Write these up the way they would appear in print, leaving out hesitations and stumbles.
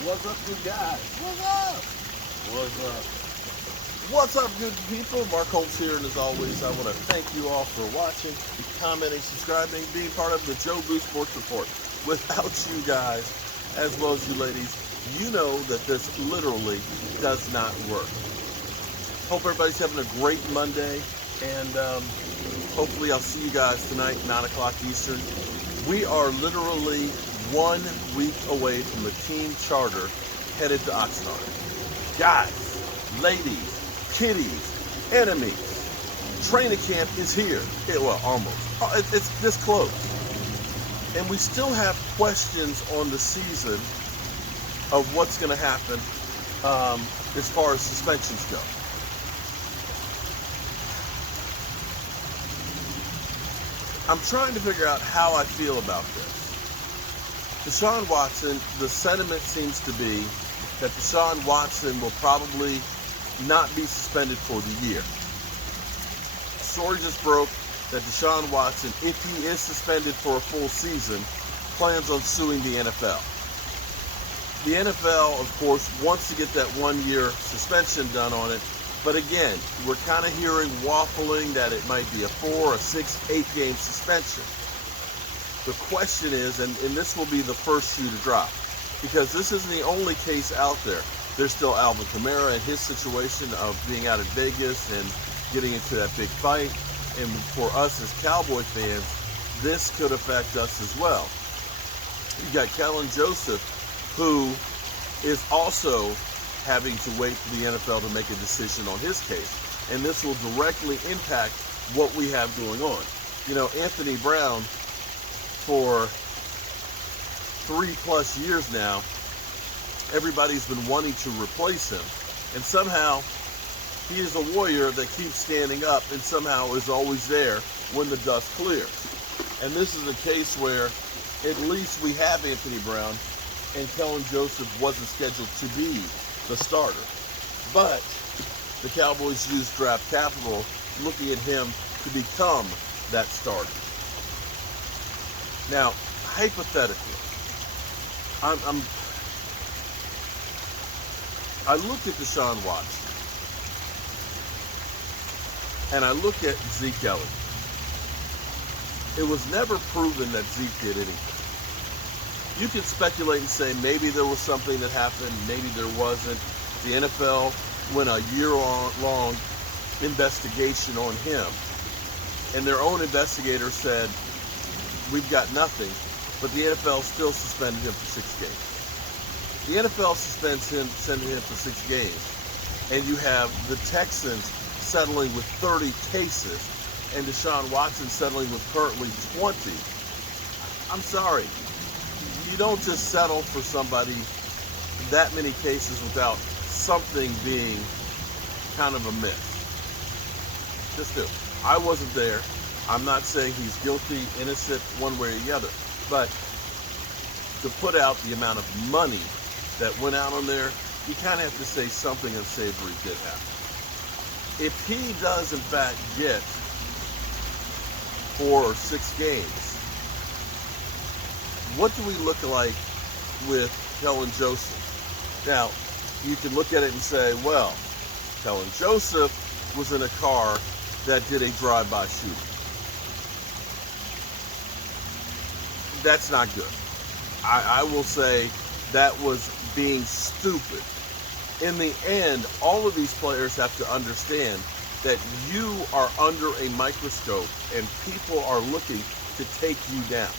What's up, good guys? What's up? What's up? What's up, good people? Mark Holtz here, and as always, I want to thank you all for watching, commenting, subscribing, being part of the Joe Boo Sports Report. Without you guys, as well as you ladies, you know that this literally does not work. Hope everybody's having a great Monday, and hopefully I'll see you guys tonight, 9 o'clock Eastern. We are literally 1 week away from the team charter headed to Oxnard. Guys, ladies, kiddies, enemies, training camp is here. Well, almost. It's this close. And we still have questions on the season of what's going to happen as far as suspensions go. I'm trying to figure out how I feel about this. DeShaun Watson, the sentiment seems to be that DeShaun Watson will probably not be suspended for the year. Story just broke that DeShaun Watson, if he is suspended for a full season, plans on suing the NFL. The NFL, of course, wants to get that 1 year suspension done on it. But again, we're kind of hearing waffling that it might be a 4, a 6, 8 game suspension. The question is, and this will be the first shoe to drop, because this isn't the only case out there. There's still Alvin Kamara and his situation of being out at Vegas and getting into that big fight. And for us as Cowboy fans, this could affect us as well. You got Kelvin Joseph, who is also having to wait for the NFL to make a decision on his case. And this will directly impact what we have going on. You know, Anthony Brown, for 3+ years now, everybody's been wanting to replace him. And somehow, he is a warrior that keeps standing up and somehow is always there when the dust clears. And this is a case where at least we have Anthony Brown, and Kelvin Joseph wasn't scheduled to be the starter. But the Cowboys used draft capital looking at him to become that starter. Now, hypothetically, I look at DeShaun Watson, and I look at Zeke Elliott. It was never proven that Zeke did anything. You can speculate and say maybe there was something that happened, maybe there wasn't. The NFL went a year-long investigation on him, and their own investigator said, we've got nothing, but the NFL still suspended him for 6 games. The NFL suspends him, sending him for 6 games, and you have the Texans settling with 30 cases, and DeShaun Watson settling with currently 20. I'm sorry. You don't just settle for somebody that many cases without something being kind of amiss. Just do. I wasn't there. I'm not saying he's guilty, innocent, one way or the other. But to put out the amount of money that went out on there, you kind of have to say something unsavory did happen. If he does, in fact, get 4 or 6 games, what do we look like with Kelvin Joseph? Now, you can look at it and say, well, Kelvin Joseph was in a car that did a drive-by shooting. That's not good. I will say that was being stupid. In the end, all of these players have to understand that you are under a microscope and people are looking to take you down.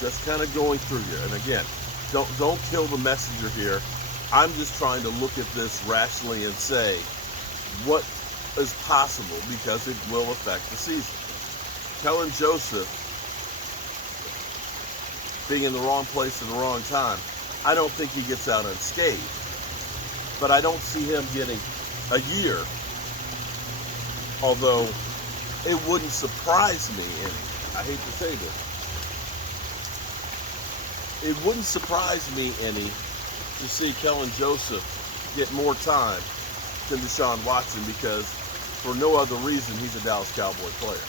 Just kind of going through here. And again, don't kill the messenger here. I'm just trying to look at this rationally and say what is possible, because it will affect the season. Kelvin Joseph being in the wrong place at the wrong time, I don't think he gets out unscathed. But I don't see him getting a year, although it wouldn't surprise me any. I hate to say this. It wouldn't surprise me any to see Kelvin Joseph get more time than DeShaun Watson, because for no other reason, he's a Dallas Cowboy player.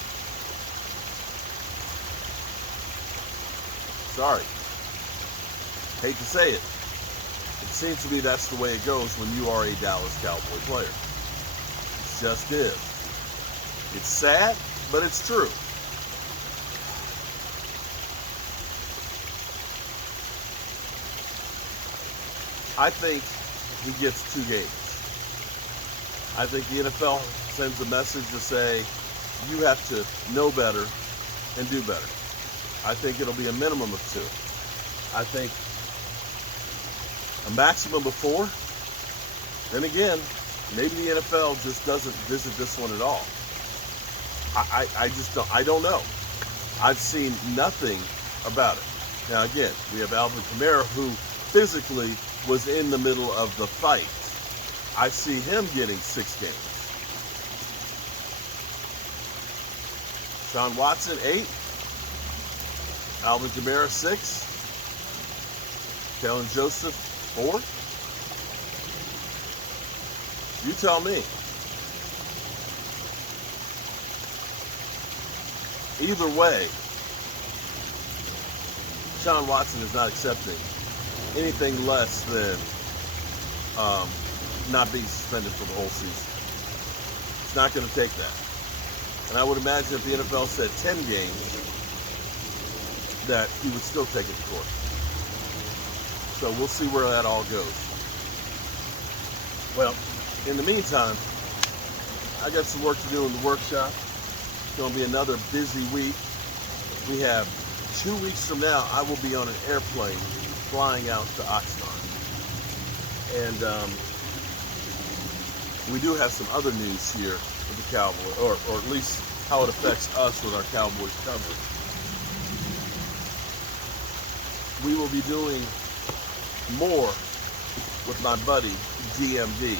Sorry. Hate to say it. It seems to me that's the way it goes when you are a Dallas Cowboy player. It just is. It's sad, but it's true. I think he gets 2 games. I think the NFL sends a message to say, you have to know better and do better. I think it'll be a minimum of 2. I think a maximum of 4. Then again, maybe the NFL just doesn't visit this one at all. I just don't know. I've seen nothing about it. Now again, we have Alvin Kamara, who physically was in the middle of the fight. I see him getting 6 games. DeShaun Watson, 8. Alvin Kamara, 6. Kelvin Joseph, 4. You tell me. Either way, DeShaun Watson is not accepting anything less than not being suspended for the whole season. It's not going to take that. And I would imagine if the NFL said 10 games, that he would still take it to court. So we'll see where that all goes. Well, in the meantime, I got some work to do in the workshop. It's going to be another busy week. We have 2 weeks from now, I will be on an airplane flying out to Oxnard. And we do have some other news here with the Cowboys, or at least how it affects us with our Cowboys coverage. We will be doing more with my buddy DMV.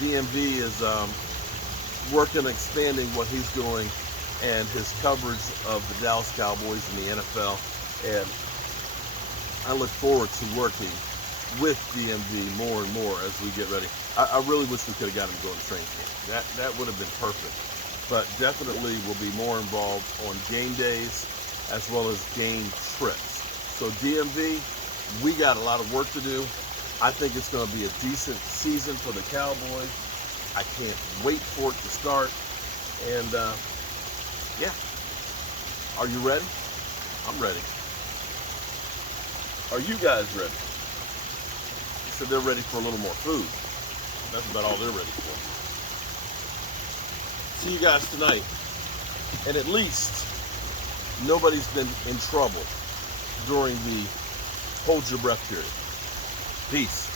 DMV is working, expanding what he's doing and his coverage of the Dallas Cowboys in the NFL. And I look forward to working with DMV more and more as we get ready. I really wish we could have got him going to training camp. That would have been perfect. But definitely will be more involved on game days as well as game trips. So DMV, we got a lot of work to do. I think it's going to be a decent season for the Cowboys. I can't wait for it to start. And yeah, are you ready? I'm ready. Are you guys ready? They said they're ready for a little more food. That's about all they're ready for. See you guys tonight. And at least nobody's been in trouble during the hold your breath period. Peace.